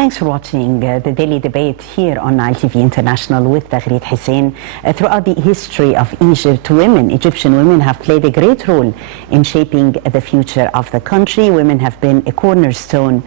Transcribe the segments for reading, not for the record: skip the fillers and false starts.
Thanks for watching the daily debate here on Nile TV International with Taghreed Hussein. Throughout the history of Egypt, Egyptian women have played a great role in shaping the future of the country. Women have been a cornerstone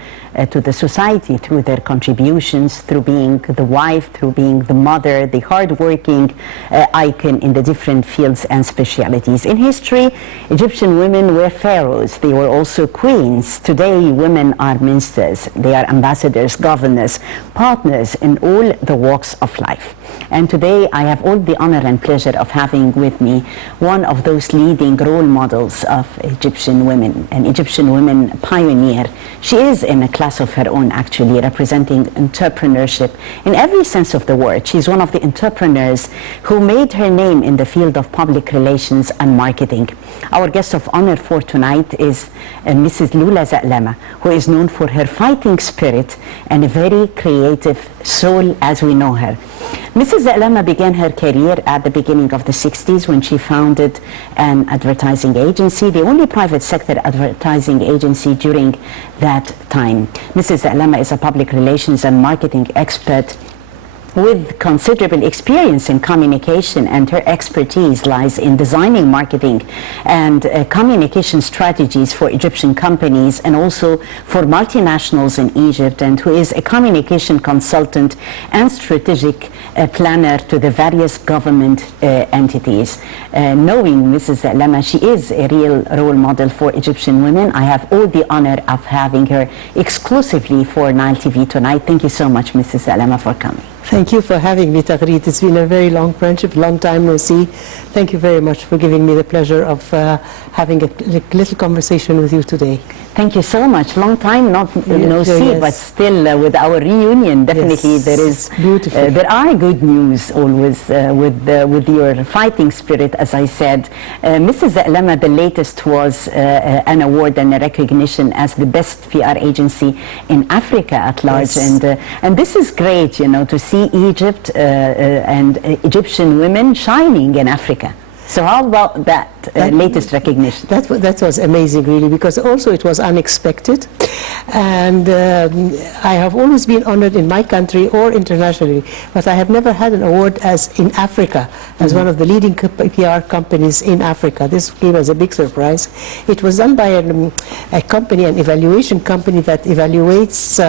to the society through their contributions, through being the wife, through being the mother, the hardworking icon in the different fields and specialities. In history, Egyptian women were pharaohs. They were also queens. Today, women are ministers. They are ambassadors, governors, partners in all the walks of life. And today I have all the honor and pleasure of having with me one of those leading role models of Egyptian women, an Egyptian woman pioneer. She is in a class of her own, actually, representing entrepreneurship in every sense of the word. She's one of the entrepreneurs who made her name in the field of public relations and marketing. Our guest of honor for tonight is Mrs. Lula Ze'lama, who is known for her fighting spirit and a very creative soul as we know her. Mrs. Ze'lama began her career at the beginning of the 60s when she founded an advertising agency, the only private sector advertising agency during that time. Mrs. Ze'lama is a public relations and marketing expert with considerable experience in communication, and her expertise lies in designing marketing and communication strategies for Egyptian companies and also for multinationals in Egypt, and who is a communication consultant and strategic planner to the various government entities. Knowing Mrs. Ze'lama, she is a real role model for Egyptian women. I have all the honor of having her exclusively for Nile TV tonight. Thank you so much, Mrs. Ze'lama, for coming. Thank you for having me, Taghreed. It's been a very long friendship, long time no see. Thank you very much for giving me the pleasure of having a little conversation with you today. Thank you so much. Long time no see, yes. But still with our reunion, definitely yes, there is beautiful. There are good news always with your fighting spirit, as I said. Mrs. Ze'lama, the latest was an award and a recognition as the best PR agency in Africa at large, yes. And this is great, you know, to see Egypt and Egyptian women shining in Africa. So how about that latest recognition? That was amazing, really, because also it was unexpected. And I have always been honored in my country or internationally, but I have never had an award as in Africa, as one of the leading PR companies in Africa. This came as a big surprise. It was done by a company, an evaluation company that evaluates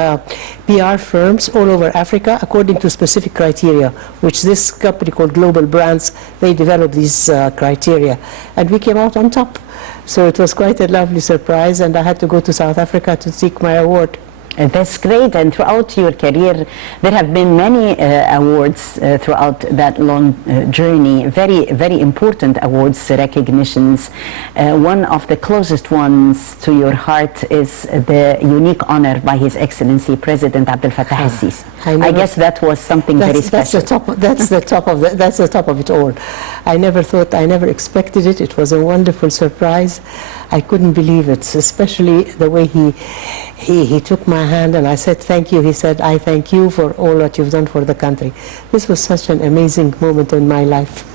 PR firms all over Africa according to specific criteria, which this company called Global Brands, they developed these criteria, and we came out on top. So it was quite a lovely surprise, and I had to go to South Africa to seek my award. That's great. And throughout your career, there have been many awards throughout that long journey, very, very important awards, recognitions. One of the closest ones to your heart is the unique honor by His Excellency President Abdel Fattah al-Sisi. I guess that was something very special. That's the top of it all. I never thought, I never expected it. It was a wonderful surprise. I couldn't believe it, especially the way he took my hand and I said thank you. He said, I thank you for all that you've done for the country. This was such an amazing moment in my life.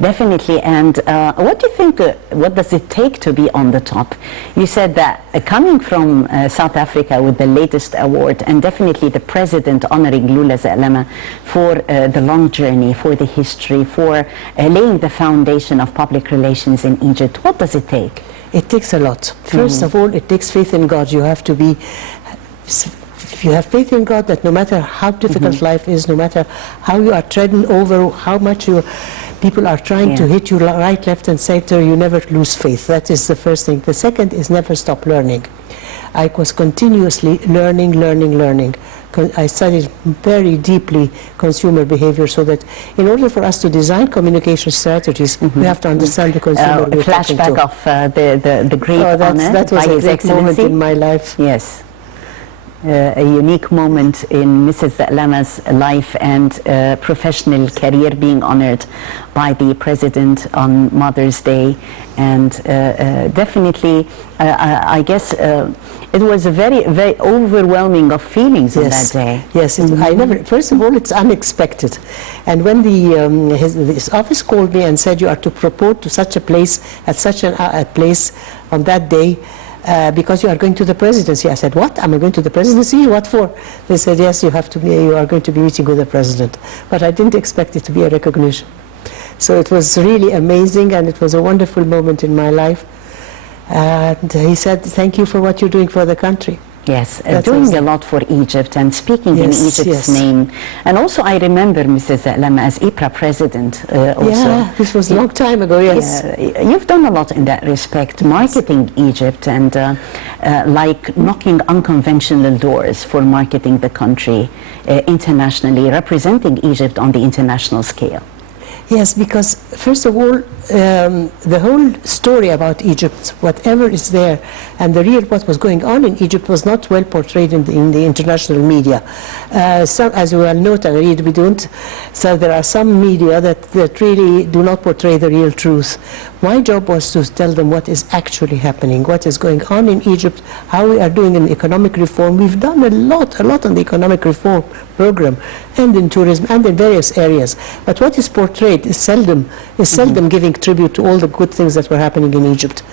Definitely. And what do you think, what does it take to be on the top? You said that coming from South Africa with the latest award, and definitely the president honoring Lula Ze'lama for the long journey, for the history, for laying the foundation of public relations in Egypt. What does it take? It takes a lot. First of all, it takes faith in God. You have to be, if you have faith in God, that no matter how difficult life is, no matter how you are treading over, how much people are trying to hit you right, left and center, you never lose faith. That is the first thing. The second is never stop learning. I was continuously learning. I studied very deeply consumer behavior, so that in order for us to design communication strategies, we have to understand the consumer we're talking to. Flashback of the great honor that was by a His great Excellency. moment in my life. Yes. A unique moment in Mrs. Ze'lama's life and professional career, being honored by the President on Mother's Day. And definitely, I guess it was a very, very overwhelming of feelings on that day. Yes, I never. First of all, it's unexpected. And when his office called me and said, you are to propose to such a place, at such a place on that day, because you are going to the presidency. I said, what? Am I going to the presidency? What for? They said, yes, you are going to be meeting with the president. But I didn't expect it to be a recognition. So it was really amazing, and it was a wonderful moment in my life. And he said, thank you for what you're doing for the country. Yes, doing a lot for Egypt and speaking in Egypt's name. And also I remember Mrs. Lama as IPRA president also. Yeah, this was a long time ago, yes. You've done a lot in that respect, marketing Egypt and like knocking unconventional doors for marketing the country internationally, representing Egypt on the international scale. Yes, because first of all, the whole story about Egypt, whatever is there, and what was going on in Egypt was not well portrayed in the international media. As you well know, Taghreed, so there are some media that really do not portray the real truth. My job was to tell them what is actually happening, what is going on in Egypt, how we are doing in economic reform. We've done a lot on the economic reform program, and in tourism, and in various areas. But what is portrayed is seldom giving tribute to all the good things that were happening in Egypt.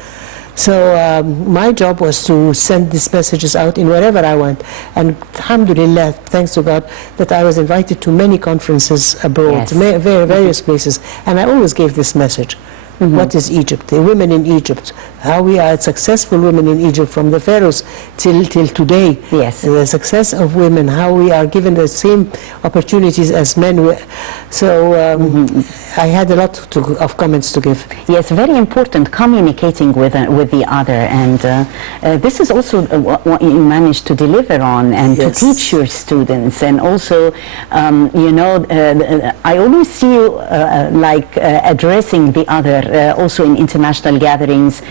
So my job was to send these messages out in wherever I went. And alhamdulillah, thanks to God, that I was invited to many conferences abroad, various places. And I always gave this message. What is Egypt? The women in Egypt. How we are successful women in Egypt from the pharaohs till today. Yes. The success of women, how we are given the same opportunities as men. So I had a lot of comments to give. Yes, very important, communicating with the other. And this is also what you managed to deliver on and to teach your students. And also, you know, I always see you addressing the other, also in international gatherings,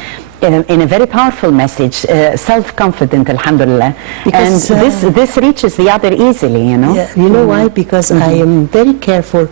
in a very powerful message, self-confident, alhamdulillah. Because, and this reaches the other easily, you know. Yeah, you know why? Because I am very careful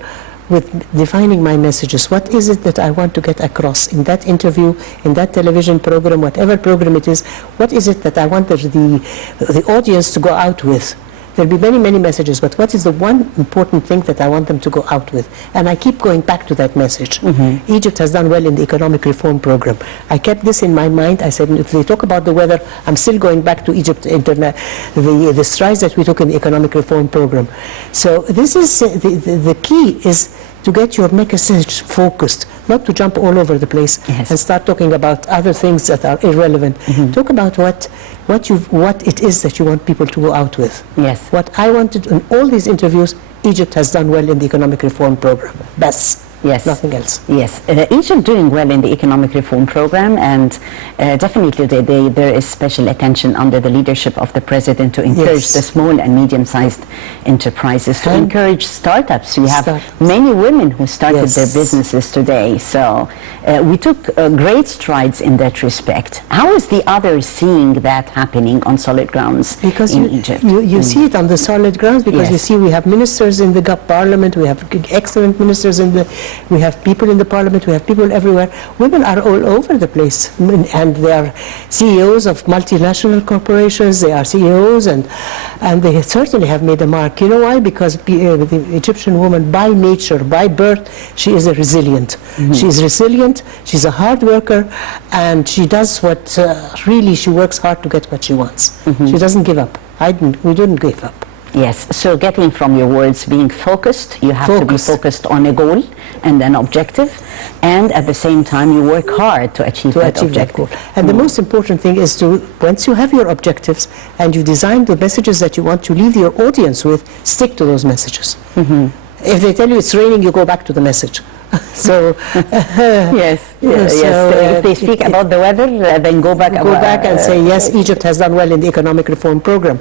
with defining my messages. What is it that I want to get across in that interview, in that television program, whatever program it is? What is it that I want the audience to go out with? There'll be many, many messages, but what is the one important thing that I want them to go out with? And I keep going back to that message. Egypt has done well in the economic reform program. I kept this in my mind. I said, if they talk about the weather, I'm still going back to Egypt, the strides that we took in the economic reform program. So this is, the key is to get your message focused, not to jump all over the place and start talking about other things that are irrelevant. Talk about what it is that you want people to go out with. Yes. What I wanted in all these interviews, Egypt has done well in the economic reform program. Bas. Yes. Nothing else. Yes. Egypt doing well in the economic reform program, and definitely there is special attention under the leadership of the president to encourage the small and medium-sized enterprises, to encourage startups. We have many women who started their businesses today. So we took great strides in that respect. How is the others seeing that happening on solid grounds in Egypt? You see it on the solid grounds because you see we have ministers in the parliament, we have excellent ministers we have people in the parliament, we have people everywhere. Women are all over the place, and they are CEOs of multinational corporations, they are CEOs, and they certainly have made a mark. You know why? Because the Egyptian woman, by nature, by birth, she is resilient. She is resilient, she's a hard worker, and she does what really, she works hard to get what she wants. She doesn't give up. We didn't give up. Yes, so getting from your words, being focused, you have to be focused on a goal and an objective, and at the same time you work hard to achieve that objective. And the most important thing is to, once you have your objectives and you design the messages that you want to leave your audience with, stick to those messages. If they tell you it's raining, you go back to the message. So if they speak about the weather, then go back and say, yes, Egypt has done well in the economic reform program.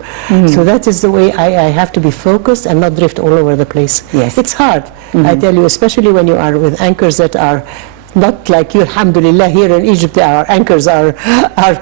So that is the way I have to be focused and not drift all over the place. Yes. It's hard, I tell you, especially when you are with anchors that are not like you, alhamdulillah. Here in Egypt, our anchors are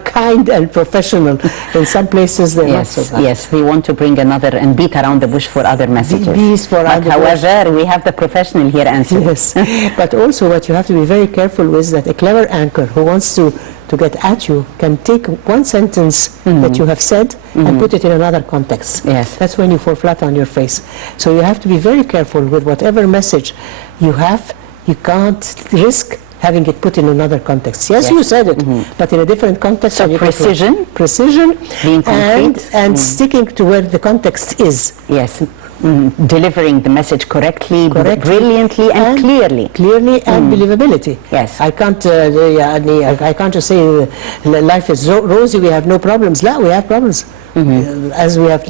kind and professional. In some places, they're not so bad. Yes, we want to bring another and beat around the bush for other messages. However, we have the professional here answering. Yes, but also what you have to be very careful with is that a clever anchor who wants to get at you can take one sentence that you have said and put it in another context. Yes. That's when you fall flat on your face. So you have to be very careful with whatever message you have. You can't risk having it put in another context. Yes, Yes. you said it, but in a different context. So and you put precision, precision, being concrete, and sticking to where the context is. yes, delivering the message correctly, Correctly. brilliantly, and clearly. Clearly and believability. Yes. I can't. I can't just say life is rosy. We have no problems. No, we have problems. As we have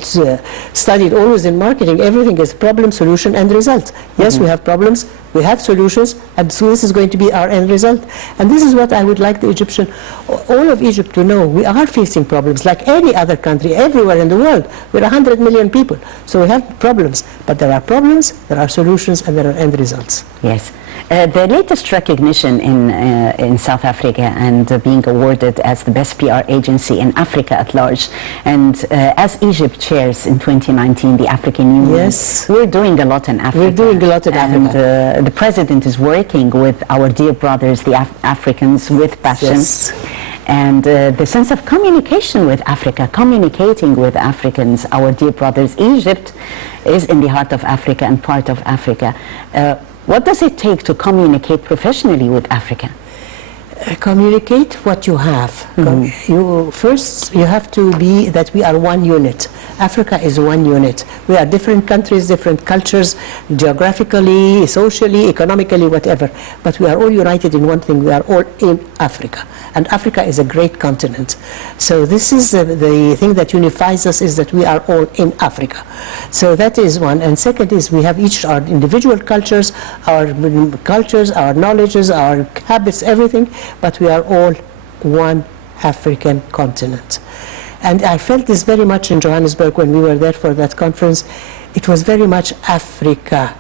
studied always in marketing, everything is problem, solution, and result. Yes, we have problems. We have solutions, and so this is going to be our end result. And this is what I would like the Egyptian, all of Egypt to know. We are facing problems like any other country everywhere in the world. We're 100 million people, so we have problems. But there are problems, there are solutions, and there are end results. Yes. The latest recognition in South Africa and being awarded as the best PR agency in Africa at large, and as Egypt chairs in 2019 the African Union, Yes. we're doing a lot in Africa. We're doing a lot in and, Africa. the President is working with our dear brothers, the Africans, with passion. Yes. And the sense of communication with Africa, communicating with Africans, our dear brothers. Egypt is in the heart of Africa and part of Africa. What does it take to communicate professionally with Africa? Communicate what you have. First, you have to be that we are one unit. Africa is one unit. We are different countries, different cultures, geographically, socially, economically, whatever. But we are all united in one thing. We are all in Africa. And Africa is a great continent. So this is the thing that unifies us, is that we are all in Africa. So that is one. And second is we have each our individual cultures, our knowledges, our habits, everything. But we are all one African continent. And I felt this very much in Johannesburg when we were there for that conference. It was very much Africa.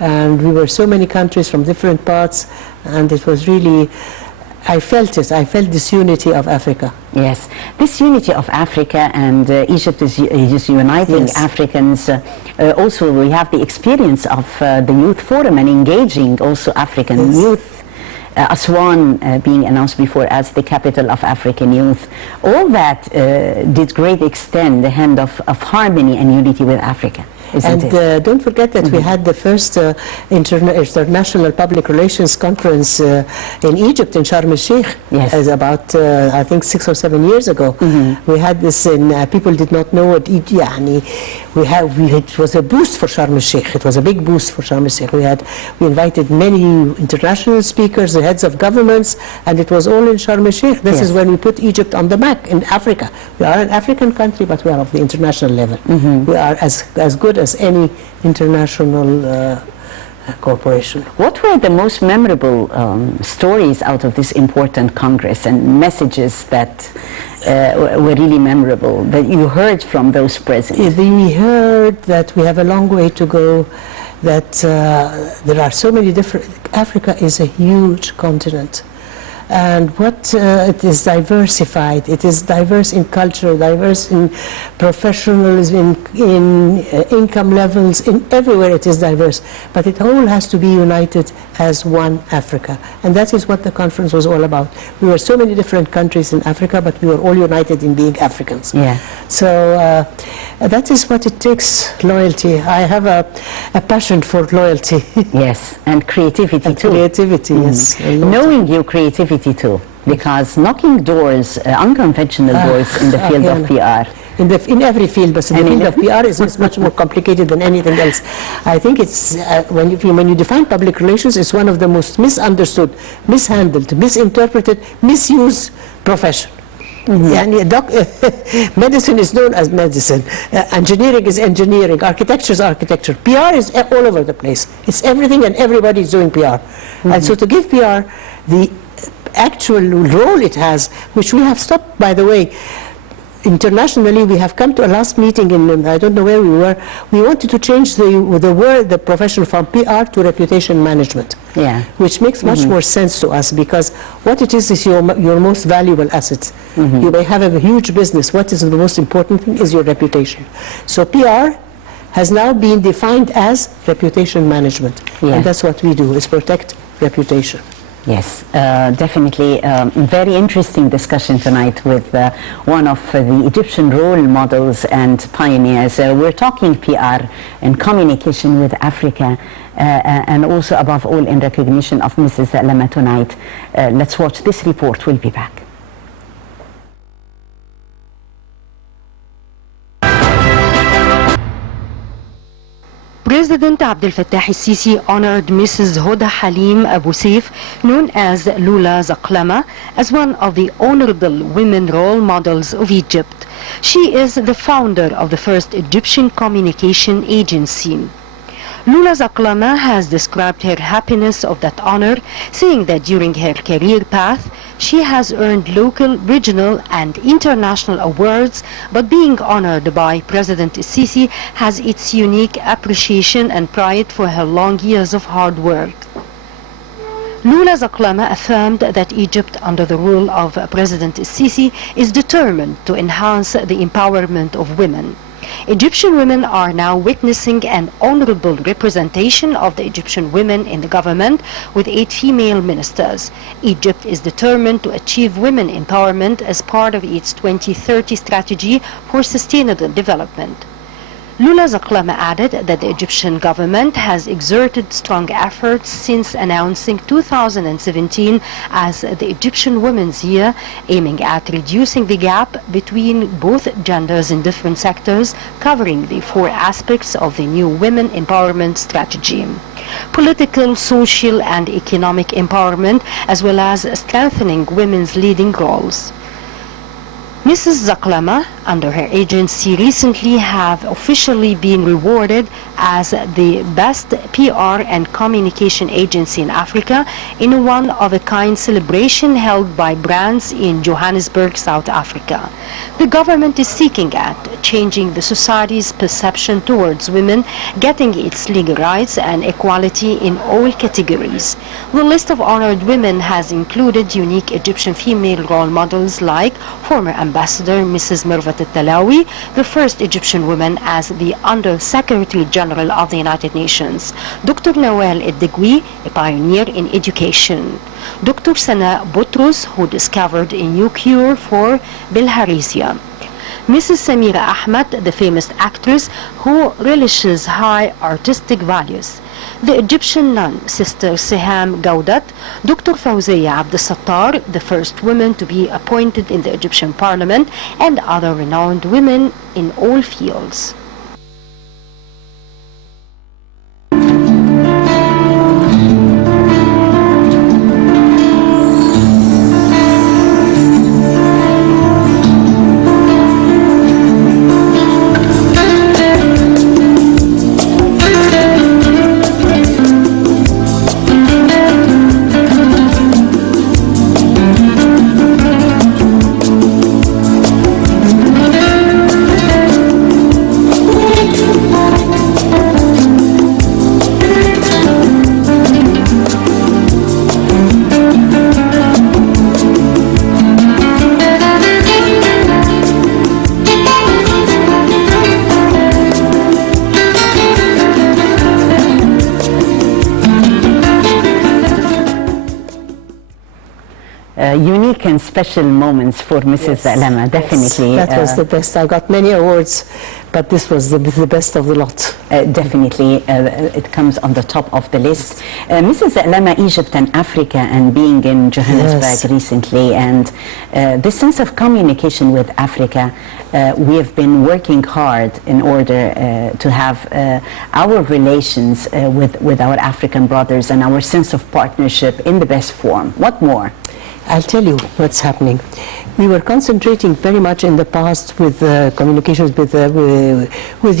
And we were so many countries from different parts, and it was really, I felt it. I felt this unity of Africa. Yes, this unity of Africa, and Egypt is uniting Yes. Africans. Also, we have the experience of the Youth Forum and engaging also African Yes. youth. Aswan being announced before as the capital of African youth. All that did great extend the hand of harmony and unity with Africa. Isn't And it? don't forget that we had the first international public relations conference in Egypt, in Sharm el-Sheikh, Yes. about, I think, 6 or 7 years ago. We had this, and people did not know what it was a boost for Sharm el-Sheikh. It was a big boost for Sharm el-Sheikh. We invited many international speakers, the heads of governments, and it was all in Sharm el-Sheikh. This Yes. is when we put Egypt on the map in Africa. We are an African country, but we are of the international level. We are as good as any international corporation. What were the most memorable stories out of this important Congress and messages that were really memorable that you heard from those present? We heard that we have a long way to go, that there are so many different... Africa is a huge continent. And it is diversified. It is diverse in culture, diverse in professionalism, in income levels, in everywhere it is diverse. But it all has to be united as one Africa. And that is what the conference was all about. We were so many different countries in Africa, but we were all united in being Africans. Yeah. So that is what it takes, loyalty. I have a passion for loyalty. Yes, and creativity And too. creativity, yes. a lot. Knowing your creativity too, because knocking doors, unconventional doors in the field of PR. In every field, but in the And in field of PR is much more complicated than anything else. I think it's, when you define public relations, it's one of the most misunderstood, mishandled, misinterpreted, misused profession. Medicine is known as medicine, engineering is engineering, architecture is architecture, PR is all over the place. It's everything and everybody is doing PR. And so to give PR the actual role it has, which we have stopped, by the way, internationally, we have come to a last meeting in, I don't know where we were, we wanted to change the profession from PR to reputation management. Yeah. Which makes much more sense to us, because what it is your most valuable asset. You may have a huge business. What is the most important thing is your reputation. So PR has now been defined as reputation management. Yeah. And that's what we do, is protect reputation. Yes, definitely. Very interesting discussion tonight with one of the Egyptian role models and pioneers. We're talking PR and communication with Africa, and also above all in recognition of Mrs. Zalama tonight. Let's watch this report. We'll be back. President Abdel Fattah el-Sisi honored Mrs. Hoda Halim Abu Saif, known as Lula Zaklama, as one of the honorable women role models of Egypt. She is the founder of the first Egyptian communication agency. Lula Zaklama has described her happiness of that honor, saying that during her career path, she has earned local, regional and international awards, but being honored by President Sisi has its unique appreciation and pride for her long years of hard work. Lula Zaklama affirmed that Egypt, under the rule of President Sisi, is determined to enhance the empowerment of women. Egyptian women are now witnessing an honorable representation of the Egyptian women in the government with 8 female ministers. Egypt is determined to achieve women empowerment as part of its 2030 strategy for sustainable development. Lula Zaklama added that the Egyptian government has exerted strong efforts since announcing 2017 as the Egyptian Women's Year, aiming at reducing the gap between both genders in different sectors, covering the 4 aspects of the new women empowerment strategy: political, social and economic empowerment, as well as strengthening women's leading roles. Mrs. Zaklama, under her agency, recently have officially been rewarded as the best PR and communication agency in Africa in a one-of-a-kind celebration held by brands in Johannesburg, South Africa. The government is seeking at changing the society's perception towards women, getting its legal rights and equality in all categories. The list of honored women has included unique Egyptian female role models like former Ambassador Mrs. Mirvat al-Talawi, the first Egyptian woman as the Under-Secretary General of the United Nations, Dr. Nawal El-Degwi, a pioneer in education, Dr. Sana Boutros, who discovered a new cure for bilharzia, Mrs. Samira Ahmed, the famous actress who relishes high artistic values, the Egyptian nun, Sister Siham Gaudat, Dr. Fawziya Abdel-Sattar, the first woman to be appointed in the Egyptian parliament, and other renowned women in all fields. Unique and special moments for Mrs. Zalama, definitely. That was the best. I got many awards, but this was the best of the lot. Definitely, it comes on the top of the list. Mrs. Zalama, Egypt and Africa, and being in Johannesburg recently, and this sense of communication with Africa, we have been working hard in order to have our relations with our African brothers and our sense of partnership in the best form. What more? I'll tell you what's happening. We were concentrating very much in the past with communications with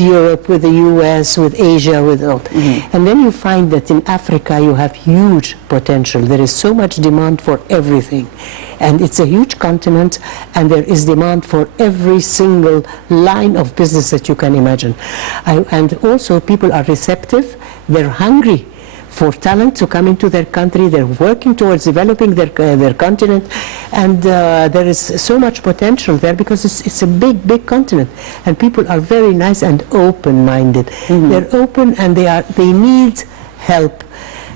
Europe, with the US, with Asia, with all. And then you find that in Africa you have huge potential. There is so much demand for everything. And it's a huge continent, and there is demand for every single line of business that you can imagine. And also people are receptive, they're hungry for talent to come into their country. They're working towards developing their continent, and there is so much potential there because it's a big continent, and people are very nice and open-minded. They're open, and they need help.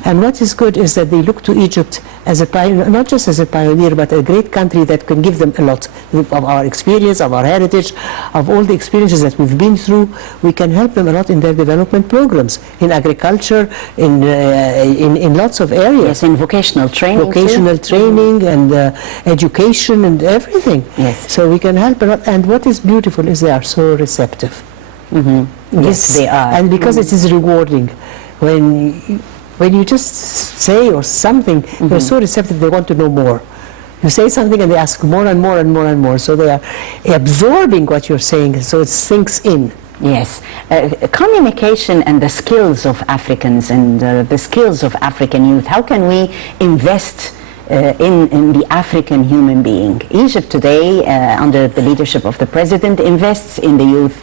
And what is good is that they look to Egypt as a pioneer, not just as a pioneer, but a great country that can give them a lot of our experience, of our heritage, of all the experiences that we've been through. We can help them a lot in their development programs, in agriculture, in lots of areas. Yes, in vocational training. Vocational training and education and everything. Yes. So we can help a lot. And what is beautiful is they are so receptive. Yes, they are. And because it is rewarding, when you just say or something, they're so receptive, they want to know more. You say something and they ask more and more and more and more. So they are absorbing what you're saying, so it sinks in. Yes. Communication and the skills of Africans and the skills of African youth, how can we invest in the African human being? Egypt today, under the leadership of the president, invests in the youth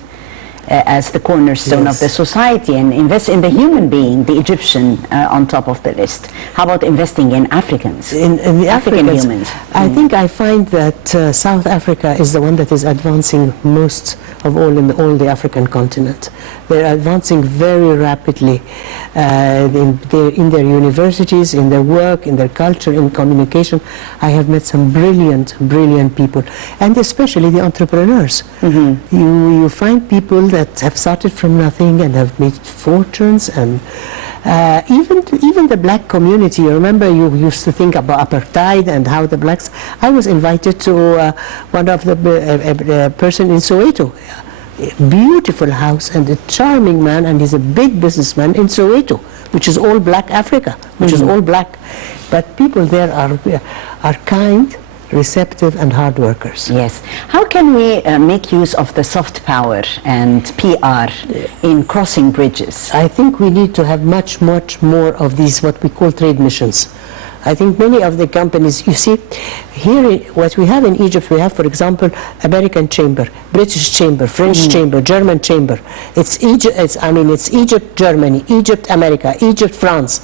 as the cornerstone of the society, and invest in the human being, the Egyptian, on top of the list. How about investing in Africans, in the African Africans, humans? I think I find that South Africa is the one that is advancing most of all in all the African continent. They're advancing very rapidly in their universities, in their work, in their culture, in communication. I have met some brilliant, brilliant people, and especially the entrepreneurs. You find people that have started from nothing and have made fortunes, and even the black community. You remember you used to think about apartheid and how the blacks. I was invited to one of the person in Soweto. Beautiful house and a charming man, and he's a big businessman in Soweto, which is all black Africa, which is all black. But people there are kind, receptive, and hard workers. Yes. How can we make use of the soft power and PR in crossing bridges? I think we need to have much, much more of these, what we call trade missions. I think many of the companies, you see, here what we have in Egypt, we have, for example, American Chamber, British Chamber, French Chamber, German Chamber. It's Egypt, Germany, Egypt, America, Egypt, France.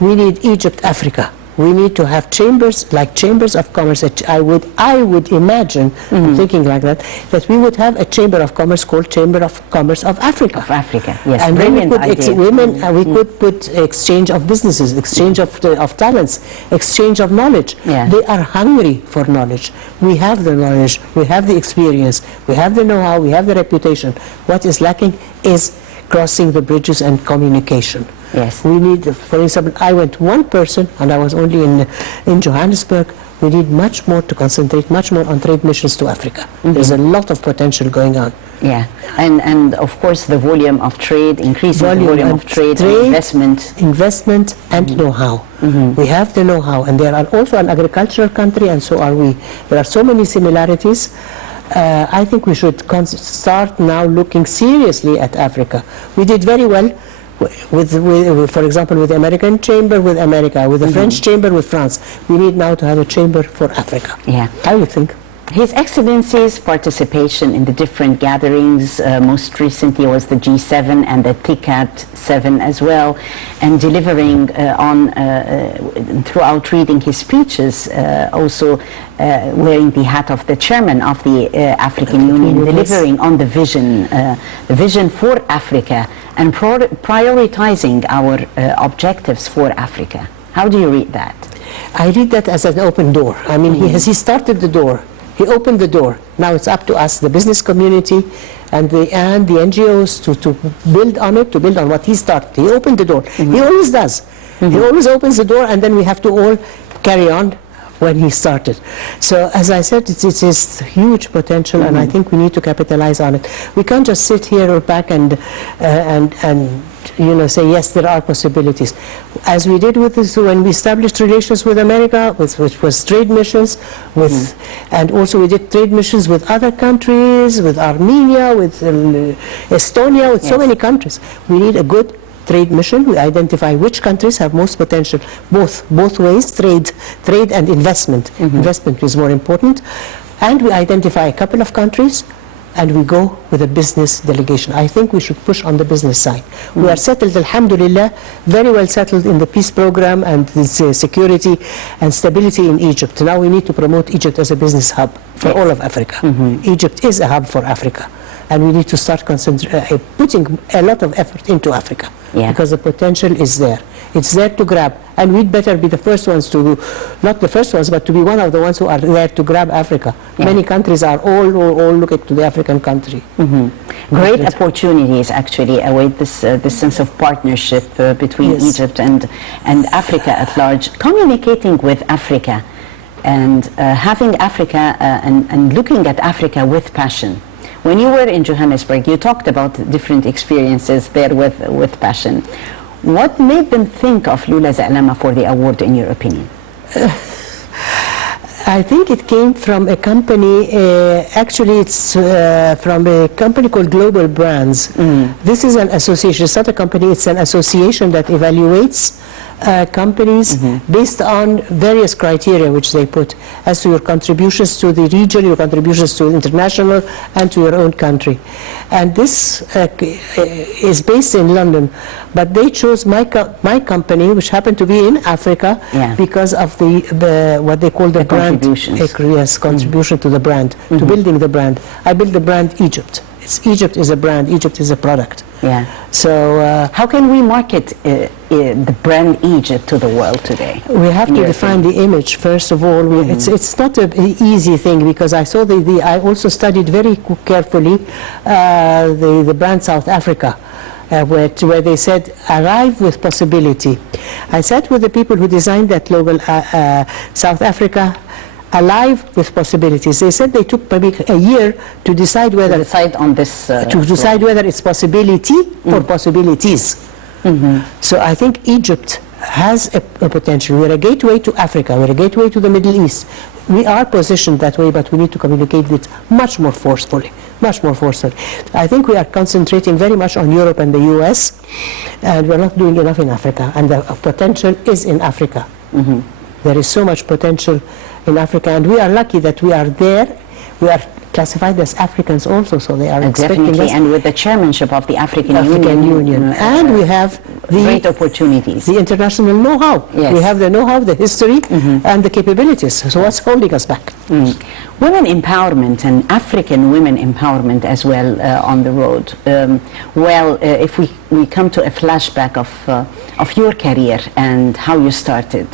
We need Egypt, Africa. We need to have chambers, like chambers of commerce. I would imagine, I'm thinking like that we would have a chamber of commerce called Chamber of Commerce of Africa. Of Africa, yes, and brilliant then we put idea. we could put exchange of businesses, exchange of talents, exchange of knowledge. Yeah. They are hungry for knowledge. We have the knowledge, we have the experience, we have the know-how, we have the reputation. What is lacking is crossing the bridges and communication. Yes. We need, for example, I went one person and I was only in Johannesburg. We need much more to concentrate, much more on trade missions to Africa. There's a lot of potential going on. Yeah, and of course the volume of trade, increasing the volume of trade and investment and know-how. We have the know-how, and there are also an agricultural country, and so are we. There are so many similarities. I think we should start now looking seriously at Africa. We did very well with, for example, with the American Chamber with America, with the French Chamber with France. We need now to have a chamber for Africa. Yeah, I would think. His Excellency's participation in the different gatherings, most recently was the G7 and the TICAD 7 as well, and delivering throughout reading his speeches, also wearing the hat of the chairman of the African Union, delivering on the vision for Africa and prioritizing our objectives for Africa. How do you read that? I read that as an open door. I mean, he started the door. He opened the door. Now it's up to us, the business community and the NGOs, to build on it, to build on what he started. He opened the door. He always does. He always opens the door, and then we have to all carry on when he started. So as I said, it is huge potential, and I think we need to capitalize on it. We can't just sit here or back and say yes, there are possibilities. As we did with this when we established relations with America, which was trade missions, and also we did trade missions with other countries, with Armenia, with Estonia, with so many countries. We need a good trade mission. We identify which countries have most potential, both ways, trade and investment. Investment is more important. And we identify a couple of countries, and we go with a business delegation. I think we should push on the business side. We are settled, alhamdulillah, very well settled in the peace program and the security and stability in Egypt. Now we need to promote Egypt as a business hub. for all of Africa. Egypt is a hub for Africa, and we need to start putting a lot of effort into Africa, because the potential is there. It's there to grab, and we'd better be the first ones to, not the first ones, but to be one of the ones who are there to grab Africa. Many countries are all looking to the African country. Great opportunities actually await this sense of partnership between Egypt and Africa at large, communicating with Africa and having Africa and looking at Africa with passion. When you were in Johannesburg, you talked about different experiences there with passion. What made them think of Lula Zalama for the award, in your opinion? I think it came from a company, actually it's from a company called Global Brands. This is an association, it's not a company, it's an association that evaluates companies based on various criteria which they put as to your contributions to the region, your contributions to international, and to your own country. And this is based in London, but they chose my company, which happened to be in Africa, because of the what they call the brand contribution to the brand, to building the brand. I built the brand Egypt. Egypt is a brand, Egypt is a product. So how can we market the brand Egypt to the world today? We have to define the image first of all. It's not an easy thing, because I saw I also studied very carefully the brand South Africa, where they said arrive with possibility. I sat with the people who designed that logo, South Africa alive with possibilities. They said they took maybe a year to decide whether decide whether it's possibility or possibilities. So I think Egypt has a potential. We're a gateway to Africa. We're a gateway to the Middle East. We are positioned that way, but we need to communicate it much more forcefully. Much more forcefully. I think we are concentrating very much on Europe and the US, and we're not doing enough in Africa. And the potential is in Africa. There is so much potential in Africa, and we are lucky that we are there. We are classified as Africans also, so they are expecting us. And with the chairmanship of the African Union. And we have the great opportunities, the international know-how. We have the know-how, the history, and the capabilities. So what's holding us back? Women empowerment and African women empowerment as well on the road. If we come to a flashback of your career and how you started,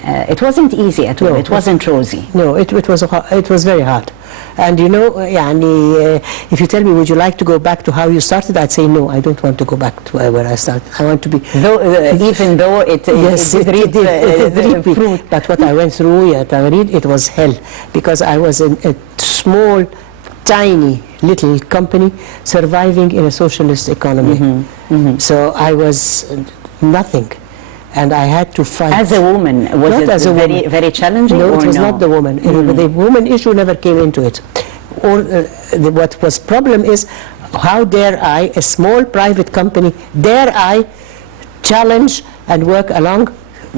it wasn't easy at all. It wasn't rosy. No, it was very hard. And you know, if you tell me, would you like to go back to how you started, I'd say no, I don't want to go back to where I started. I want to be... even though it did fruit. But what I went through at Tahrir, it was hell. Because I was in a small, tiny, little company surviving in a socialist economy. So I was nothing. And I had to fight. As a woman, was it very challenging? No, it was not the woman. The woman issue never came into it. What was problem is, how dare I, a small private company, dare I challenge and work along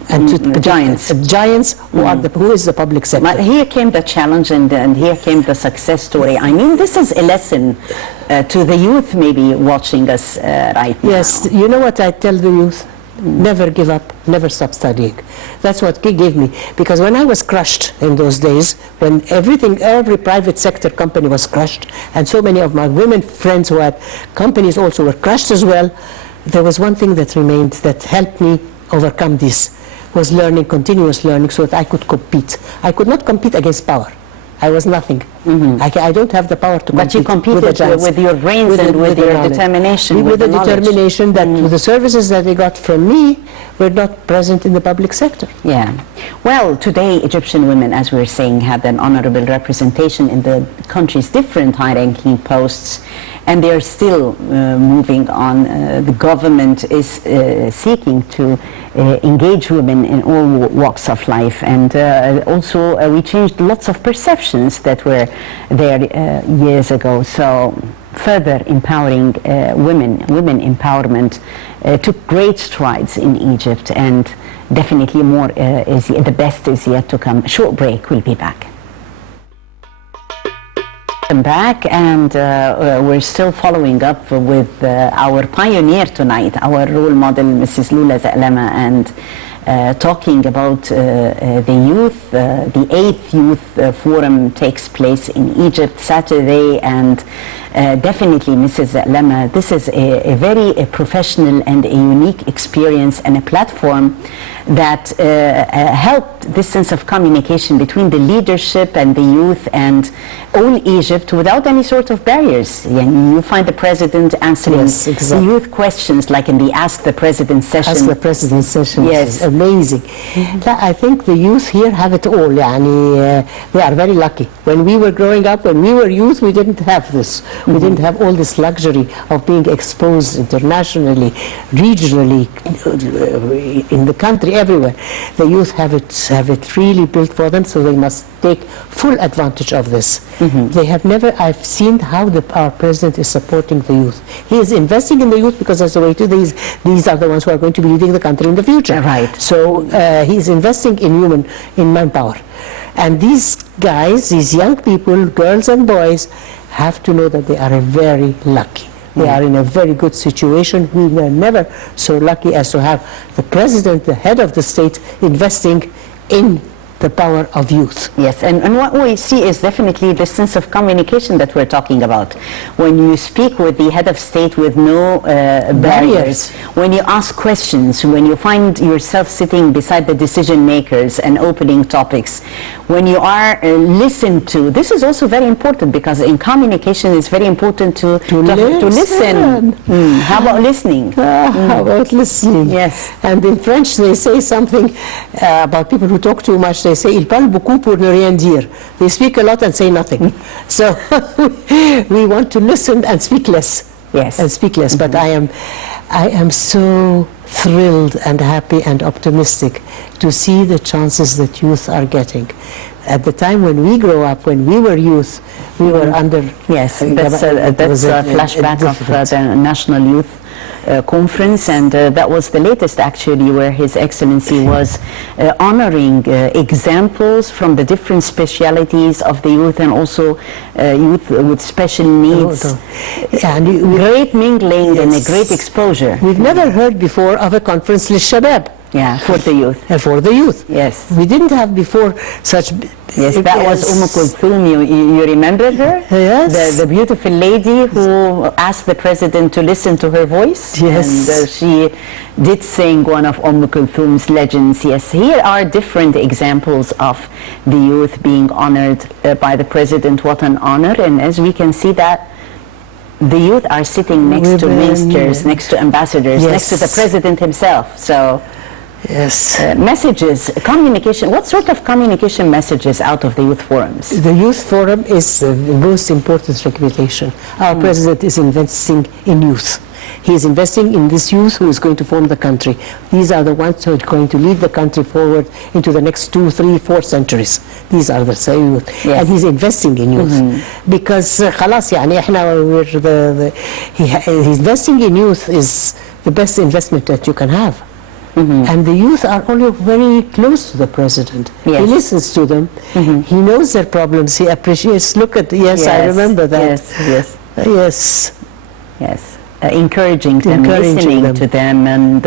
and giants who is the public sector. But here came the challenge, and here came the success story. I mean, this is a lesson to the youth maybe watching us right now. Yes, you know what I tell the youth? Never give up, never stop studying. That's what gave me. Because when I was crushed in those days, when every private sector company was crushed, and so many of my women friends who had companies also were crushed as well, there was one thing that remained that helped me overcome this, was learning, continuous learning, so that I could compete. I could not compete against power. I was nothing. I don't have the power to compete. But you competed with your brains and with your determination. With the determination that the services that they got from me were not present in the public sector. Yeah. Well, today Egyptian women, as we're saying, have an honorable representation in the country's different high-ranking posts, and they're still moving on. The government is seeking to engage women in all walks of life, and also we changed lots of perceptions that were there years ago. So further empowering women empowerment took great strides in Egypt, and definitely more the best is yet to come. Short break, we'll be back. Back, and we're still following up with our pioneer tonight, our role model, Mrs. Lula Zalama, and talking about the youth. The 8th Youth Forum takes place in Egypt Saturday, and definitely, Mrs. Zaklama, this is a very professional and a unique experience and a platform that helped this sense of communication between the leadership and the youth and all Egypt without any sort of barriers. And you find the president answering the youth questions, like in the Ask the President session. Ask the President session. Yes. Amazing. I think the youth here have it all. They are very lucky. When we were growing up, when we were youth, we didn't have this. We didn't have all this luxury of being exposed internationally, regionally, in the country, everywhere. The youth have it really built for them, so they must take full advantage of this. They have never, I've seen how our president is supporting the youth. He is investing in the youth because that's the way to, these are the ones who are going to be leading the country in the future. Right. So he's investing in manpower. And these guys, these young people, girls and boys, have to know that they are very lucky. They are in a very good situation. We were never so lucky as to have the president, the head of the state, investing in the power of youth. Yes, and what we see is definitely the sense of communication that we're talking about. When you speak with the head of state with no barriers, when you ask questions, when you find yourself sitting beside the decision makers and opening topics, when you are listened to, this is also very important because in communication it's very important to listen. How about listening? How about listening? Yes. And in French they say something about people who talk too much. They say, il parle beaucoup pour ne rien dire. They speak a lot and say nothing. So we want to listen and speak less. Yes. And speak less. But I am so thrilled and happy and optimistic to see the chances that youth are getting. At the time when we grow up, when we were youth, we were under... Yes, that's a flashback of the National Youth Conference, and that was the latest actually, where His Excellency was honoring examples from the different specialities of the youth and also youth with special needs. Great mingling and a great exposure. We've never heard before of a conference للشباب. Yeah, for the youth. For the youth. Yes. We didn't have before such... Yes, that was Kulthum. You remember her? Yes. The beautiful lady who asked the president to listen to her voice. Yes. And she did sing one of Kulthum's legends. Yes, here are different examples of the youth being honored by the president. What an honor. And as we can see that the youth are sitting next to ministers, next to ambassadors, next to the president himself. So... Yes. Messages, communication, what sort of communication messages out of the youth forums? The youth forum is the most important reputation. Our president is investing in youth. He is investing in this youth who is going to form the country. These are the ones who are going to lead the country forward into the next 2, 3, 4 centuries. These are the youth. Yes. And he's investing in youth. Because خلاص يعني احنا investing in youth is the best investment that you can have. And the youth are only very close to the president. Yes. He listens to them. He knows their problems. He appreciates. Look at, yes, I remember that. Yes. Yes. Yes. Encouraging them, listening to them, and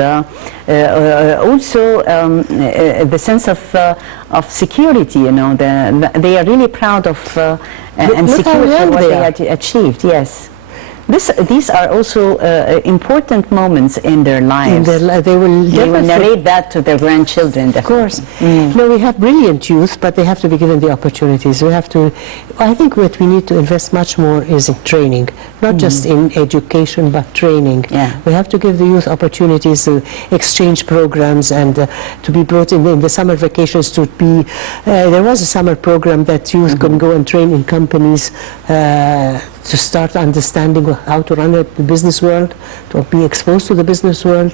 also the sense of security. You know, they are really proud of and secure for what they had achieved. Yes. These are also important moments in their lives. They will narrate that to their grandchildren. Of course. No, we have brilliant youth, but they have to be given the opportunities. We have to. I think what we need to invest much more is in training, not just in education, but training. Yeah. We have to give the youth opportunities, exchange programs, and to be brought in the summer vacations. To be there was a summer program that youth can go and train in companies. To start understanding how to run the business world, to be exposed to the business world.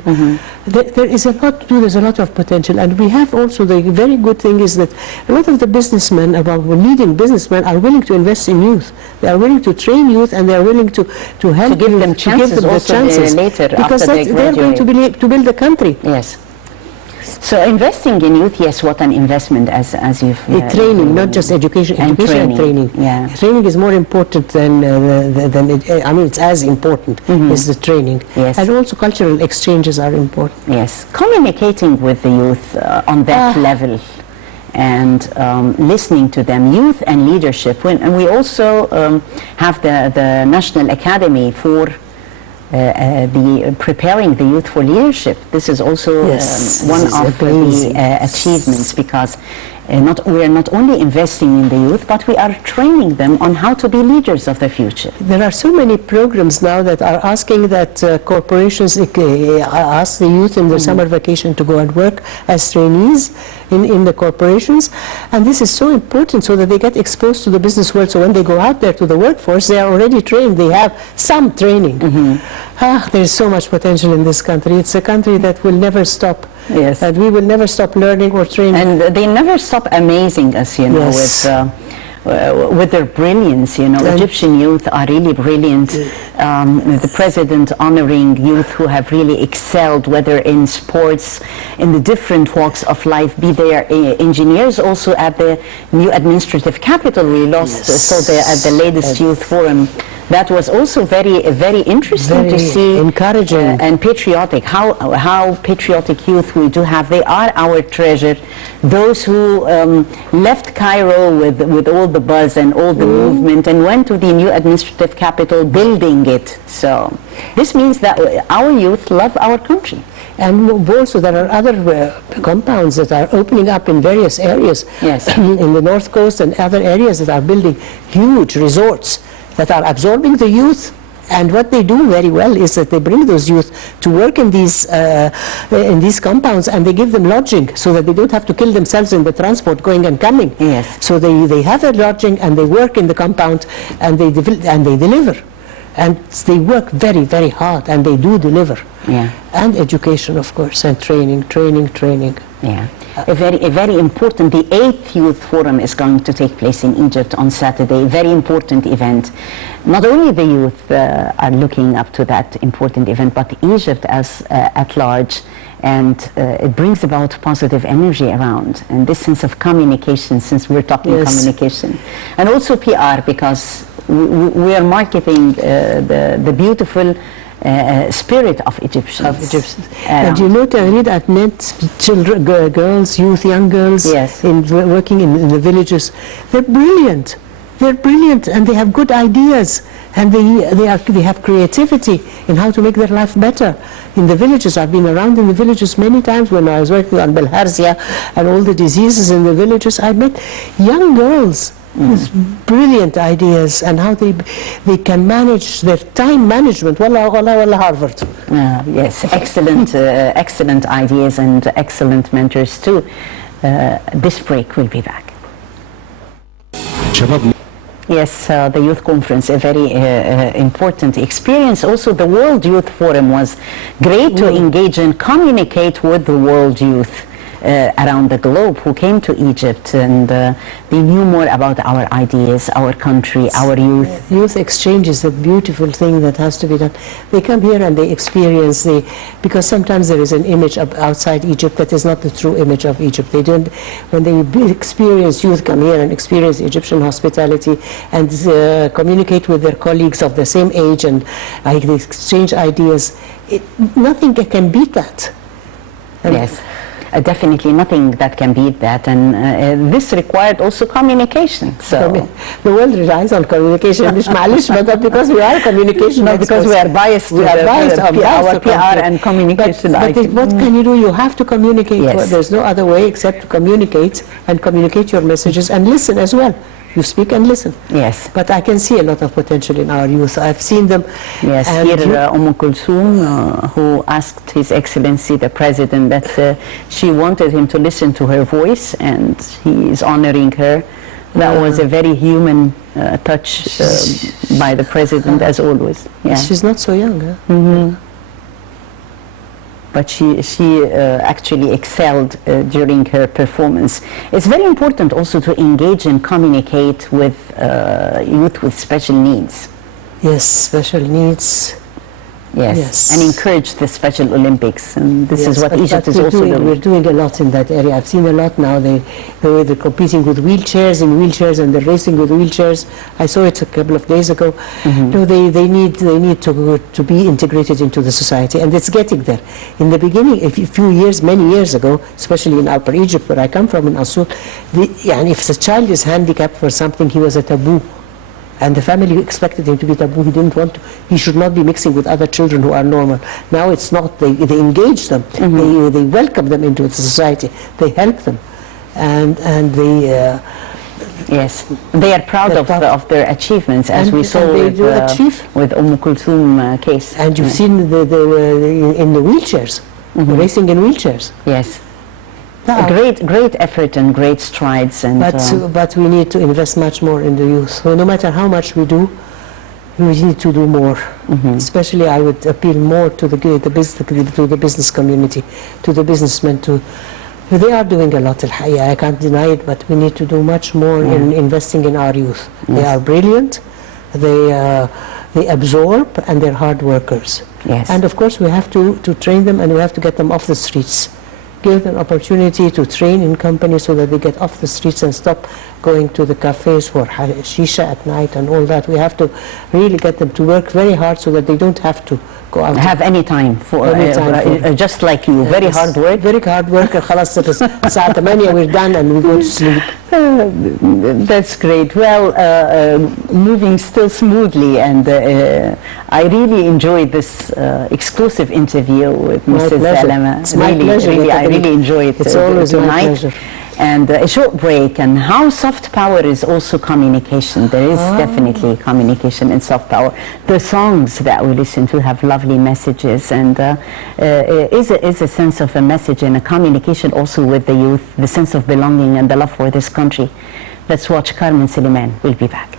There is a lot to do, there's a lot of potential. And we have also, the very good thing is that a lot of the businessmen, leading businessmen, are willing to invest in youth. They are willing to train youth, and they are willing to help to give them chances, the chances later because after they they're going to build the country. Yes. So investing in youth, yes, what an investment as you've... Training, not just education, and education training, and training. yeah. Training is more important than I mean, it's as important as the training. Yes. And also cultural exchanges are important. Yes, communicating with the youth on that level and listening to them, youth and leadership. And we also have the National Academy for preparing the youth for leadership. This is also Yes, one this is of amazing. the achievements, because we are not only investing in the youth, but we are training them on how to be leaders of the future. There are so many programs now that are asking that corporations ask the youth in the summer vacation to go and work as trainees in the corporations, and this is so important so that they get exposed to the business world, so when they go out there to the workforce, they are already trained, they have some training. There's so much potential in this country. It's a country that will never stop. Yes. And we will never stop learning or training. And they never stop amazing us, you know, Yes. with their brilliance, you know. Egyptian youth are really brilliant. The president honoring youth who have really excelled, whether in sports, in the different walks of life, be they engineers. Also at the new administrative capital, we saw there at the latest youth forum. That was also very interesting to Very see. encouraging. And patriotic, how patriotic youth we do have. They are our treasure. Those who left Cairo with all the buzz and all the movement and went to the new administrative capital building it. So this means that our youth love our country. And also there are other compounds that are opening up in various areas. Yes. In the North Coast and other areas that are building huge resorts that are absorbing the youth. And what they do very well is that they bring those youth to work in these compounds, and they give them lodging so that they don't have to kill themselves in the transport going and coming. Yes. So they have their lodging and they work in the compound and they deliver. And they work very hard, and they do deliver. Yeah. And education, of course, and training. Yeah, a very important. The 8th Youth Forum is going to take place in Egypt on Saturday. Very important event. Not only the youth are looking up to that important event, but Egypt as at large, and it brings about positive energy around, and this sense of communication, since we're talking communication, and also PR, because we are marketing the beautiful spirit of Egyptians. And you know, Tahrid, I've met children, girls, youth, young girls, Yes. working in the villages. They're brilliant. They're brilliant, and they have good ideas, and they have creativity in how to make their life better. In the villages, I've been around in the villages many times when I was working on Bilharzia and all the diseases in the villages. I met young girls with brilliant ideas and how they can manage their time management. Wallah, Harvard. Yes, excellent ideas and excellent mentors too. This break, we'll be back. Yes, the Youth Conference, a very important experience. Also, the World Youth Forum was great to engage and communicate with the world youth around the globe who came to Egypt, and they knew more about our ideas, our country, our youth. Youth exchange is a beautiful thing that has to be done. They come here and they experience because sometimes there is an image outside Egypt that is not the true image of Egypt. They don't, when they experience, youth come here and experience Egyptian hospitality and communicate with their colleagues of the same age, and they exchange ideas. Nothing can beat that. Yes. Definitely nothing that can beat that, and this required also communication. So the world relies on communication, but because we are communication experts. Because we are biased. We are biased on our PR and communication. But what can you do? You have to communicate. Yes. Well, there's no other way except to communicate and communicate your messages and listen as well. You speak and listen. Yes. But I can see a lot of potential in our youth. I've seen them. Yes, here Kulthum, who asked His Excellency the President that she wanted him to listen to her voice, and he is honoring her. That was a very human touch by the President, as always. Yeah. She's not so young. Huh? Mm-hmm. But she actually excelled during her performance. It's very important also to engage and communicate with youth with special needs. Yes, special needs. Yes. And encourage the Special Olympics. And this is what Egypt is also doing. We're doing a lot in that area. I've seen a lot now. They're competing with wheelchairs, and they're racing with wheelchairs. I saw it a couple of days ago. No, they need to be integrated into the society, and it's getting there. In the beginning, many years ago, especially in Upper Egypt, where I come from, in Assul, if a child is handicapped for something, he was a taboo. And the family expected him to be taboo. He didn't want to. He should not be mixing with other children who are normal. Now it's not. They engage them. They welcome them into the society. They help them, and they. Yes, they are proud of their achievements, as we saw with Kulthum case. And you've seen in the wheelchairs, racing in wheelchairs. Yes. Great effort and great strides, but we need to invest much more in the youth. So no matter how much we do, we need to do more. Especially, I would appeal more to the business community, to the businessmen. They are doing a lot. I can't deny it, but we need to do much more in investing in our youth. They are brilliant. They absorb, and they're hard workers. Yes. And of course, we have to train them, and we have to get them off the streets. Give them opportunity to train in companies so that they get off the streets and stop going to the cafes for shisha at night and all that. We have to really get them to work very hard so that they don't have to go out. Have any time for just like you. Very hard work. Very hard work. خلاص الساعة 8 we're done and we go to sleep. That's great. Well, moving still smoothly, and I really enjoyed this exclusive interview with Mrs. Alama. It's my pleasure. I really enjoyed it. It's always tonight. my pleasure. And a short break, and how soft power is also communication. There is definitely communication in soft power. The songs that we listen to have lovely messages, and is a sense of a message and a communication also with the youth, the sense of belonging and the love for this country. Let's watch Carmen Suleiman. We'll be back.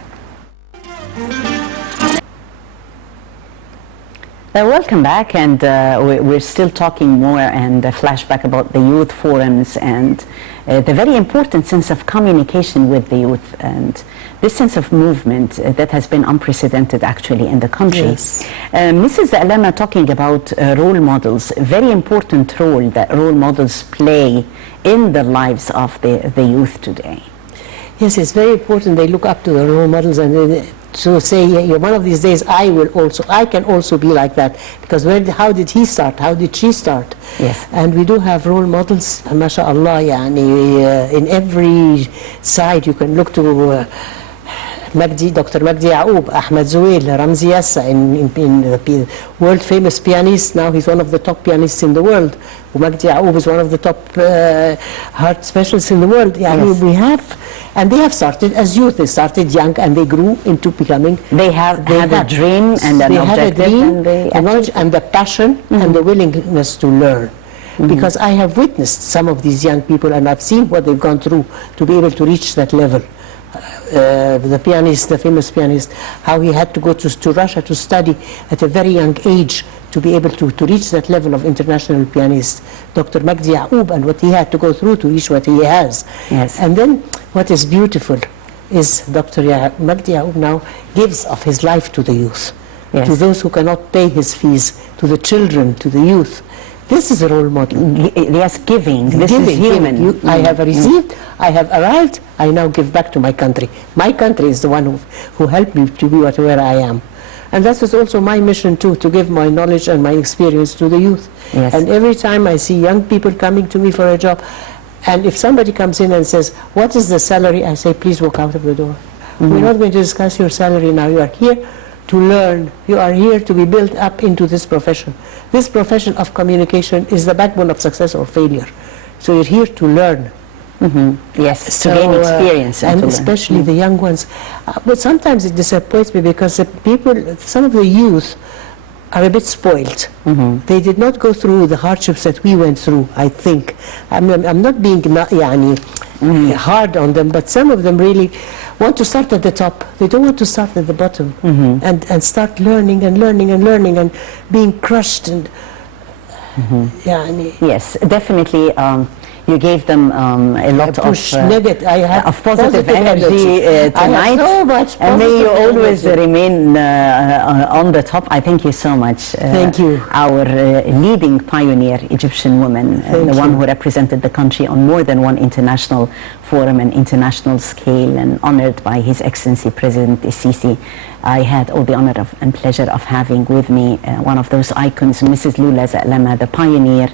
Welcome back, and we're still talking more and a flashback about the youth forums and the very important sense of communication with the youth, and this sense of movement that has been unprecedented actually in the country. Yes. Mrs. Alama, talking about role models, very important role that role models play in the lives of the youth today. Yes, it's very important. They look up to the role models, and to say, one of these days I can also be like that, because how did he start? How did she start? Yes. And we do have role models, mashallah, in every side. You can look to Dr. Magdi Yaoub, Ahmed Zouil, Ramzi Yassa, in the world famous pianist. Now he's one of the top pianists in the world. Magdi Yaoub is one of the top heart specialists in the world. Yes. We have. And they have started as youth. They started young and they grew into becoming. They had a dream and an objective, the knowledge and the passion and the willingness to learn. Because I have witnessed some of these young people, and I've seen what they've gone through to be able to reach that level. The famous pianist, how he had to go to Russia to study at a very young age to be able to reach that level of international pianist, Dr. Magdi Yaoub, and what he had to go through to reach what he has. Yes. And then what is beautiful is Dr. Magdi Yaoub now gives of his life to the youth, to those who cannot pay his fees, to the children, to the youth. This is a role model. Yes, giving. This is human. I have received, I have arrived, I now give back to my country. My country is the one who helped me to be where I am. And that was also my mission too, to give my knowledge and my experience to the youth. Yes. And every time I see young people coming to me for a job, and if somebody comes in and says, what is the salary? I say, please walk out of the door. We're not going to discuss your salary now. You are here to learn. You are here to be built up into this profession. This profession of communication is the backbone of success or failure. So you're here to learn. Yes, to gain experience. And especially the young ones. But sometimes it disappoints me because some of the youth are a bit spoiled. They did not go through the hardships that we went through, I think. I'm not being hard on them, but some of them really want to start at the top. They don't want to start at the bottom and start learning and learning and learning and being crushed. And Yes, definitely. You gave them a lot of positive energy tonight. I have so much and may you positive always energy. remain on the top. I thank you so much. Thank you. Our leading pioneer Egyptian woman, the one who represented the country on more than one international forum and international scale, and honored by His Excellency President Sisi. I had all the honor and pleasure of having with me one of those icons, Mrs. Lula Zaklama, the pioneer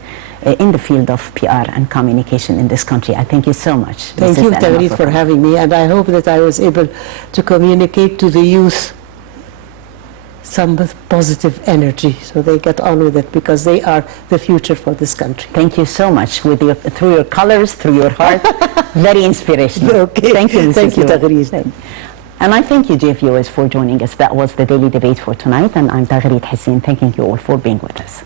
in the field of PR and communication in this country. I thank you so much. Thank you, Taghreed, for having me, and I hope that I was able to communicate to the youth some positive energy, so they get on with it, because they are the future for this country. Thank you so much. Through your colors, through your heart, very inspirational. Okay. Thank you, Mrs. Thank you, Lula. Taghreed. And I thank you, dear viewers, for joining us. That was the Daily Debate for tonight, and I'm Taghreed Hussein, thanking you all for being with us.